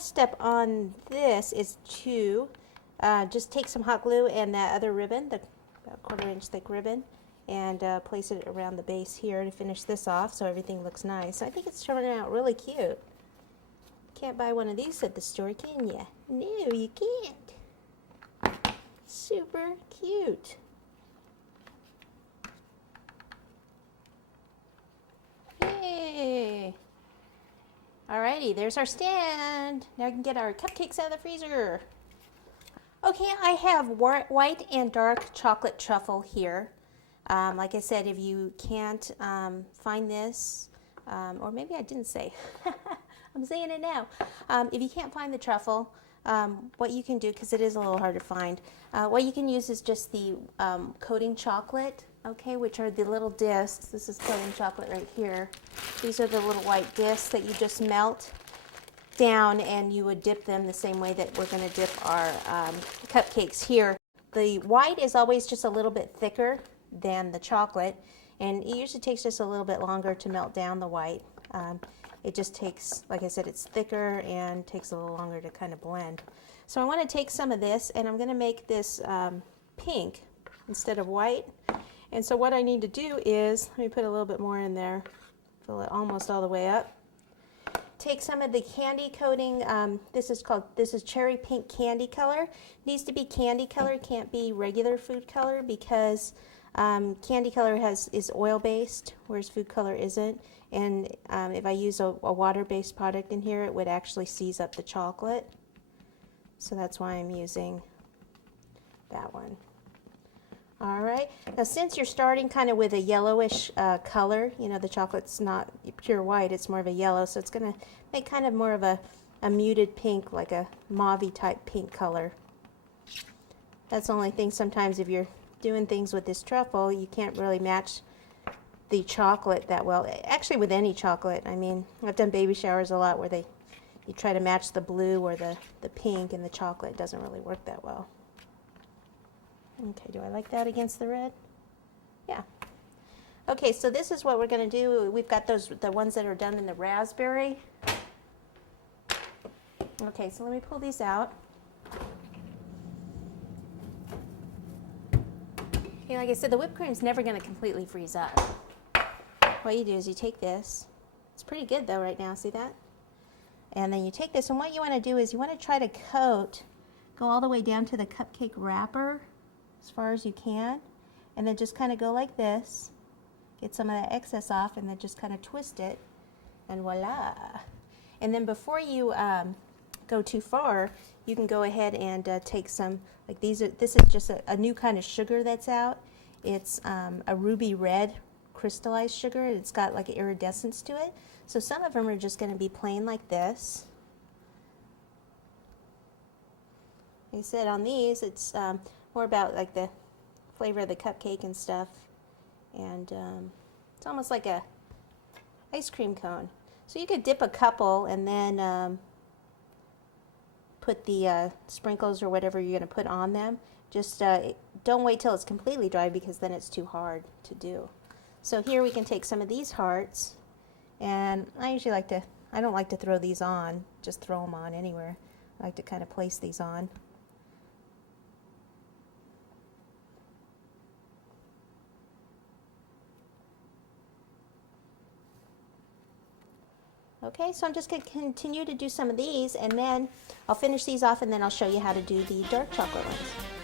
last step on this is to just take some hot glue and that other ribbon, the about 1/4 inch thick ribbon, and place it around the base here to finish this off so everything looks nice. I think it's turning out really cute. Can't buy one of these at the store, can you? No, you can't. Super cute. Yay! Alrighty, there's our stand. Now we can get our cupcakes out of the freezer. Okay, I have white and dark chocolate truffle here. Like I said, if you can't find this, or maybe I didn't say, I'm saying it now. If you can't find the truffle, what you can do, because it is a little hard to find, what you can use is just the coating chocolate, okay, which are the little discs. This is coating chocolate right here. These are the little white discs that you just melt down, and you would dip them the same way that we're going to dip our cupcakes here. The white is always just a little bit thicker than the chocolate, and it usually takes just a little bit longer to melt down the white. It just takes, like I said, it's thicker and takes a little longer to kind of blend. So I want to take some of this, and I'm going to make this pink instead of white. And so what I need to do is, let me put a little bit more in there, fill it almost all the way up. Take some of the candy coating, this is cherry pink candy color. It needs to be candy color, can't be regular food color, because candy color is oil based, whereas food color isn't. And if I use a water-based product in here, it would actually seize up the chocolate. So that's why I'm using that one. All right, now since you're starting kind of with a yellowish color, you know, the chocolate's not pure white, it's more of a yellow, so it's going to make kind of more of a muted pink, like a mauve-y type pink color. That's the only thing, sometimes if you're doing things with this truffle, you can't really match the chocolate that well. Actually, with any chocolate, I mean, I've done baby showers a lot where you try to match the blue or the pink, and the chocolate doesn't really work that well. Okay, do I like that against the red? Yeah. Okay, so this is what we're going to do. We've got the ones that are done in the raspberry. Okay, so let me pull these out. Okay, like I said, the whipped cream is never going to completely freeze up. What you do is you take this. It's pretty good though right now, see that? And then you take this, and what you want to do is you want to try to coat, go all the way down to the cupcake wrapper as far as you can, and then just kind of go like this, get some of that excess off, and then just kind of twist it, and voila. And then before you go too far, you can go ahead and take some, like this is just a new kind of sugar that's out. It's a ruby red crystallized sugar. It's got like an iridescence to it. So some of them are just going to be plain like this. Like I said, on these, it's more about like the flavor of the cupcake and stuff. And it's almost like a ice cream cone. So you could dip a couple and then put the sprinkles or whatever you're going to put on them. Just don't wait till it's completely dry, because then it's too hard to do. So here we can take some of these hearts, and I usually I don't like to throw these on, just throw them on anywhere. I like to kind of place these on. Okay, so I'm just going to continue to do some of these, and then I'll finish these off, and then I'll show you how to do the dark chocolate ones.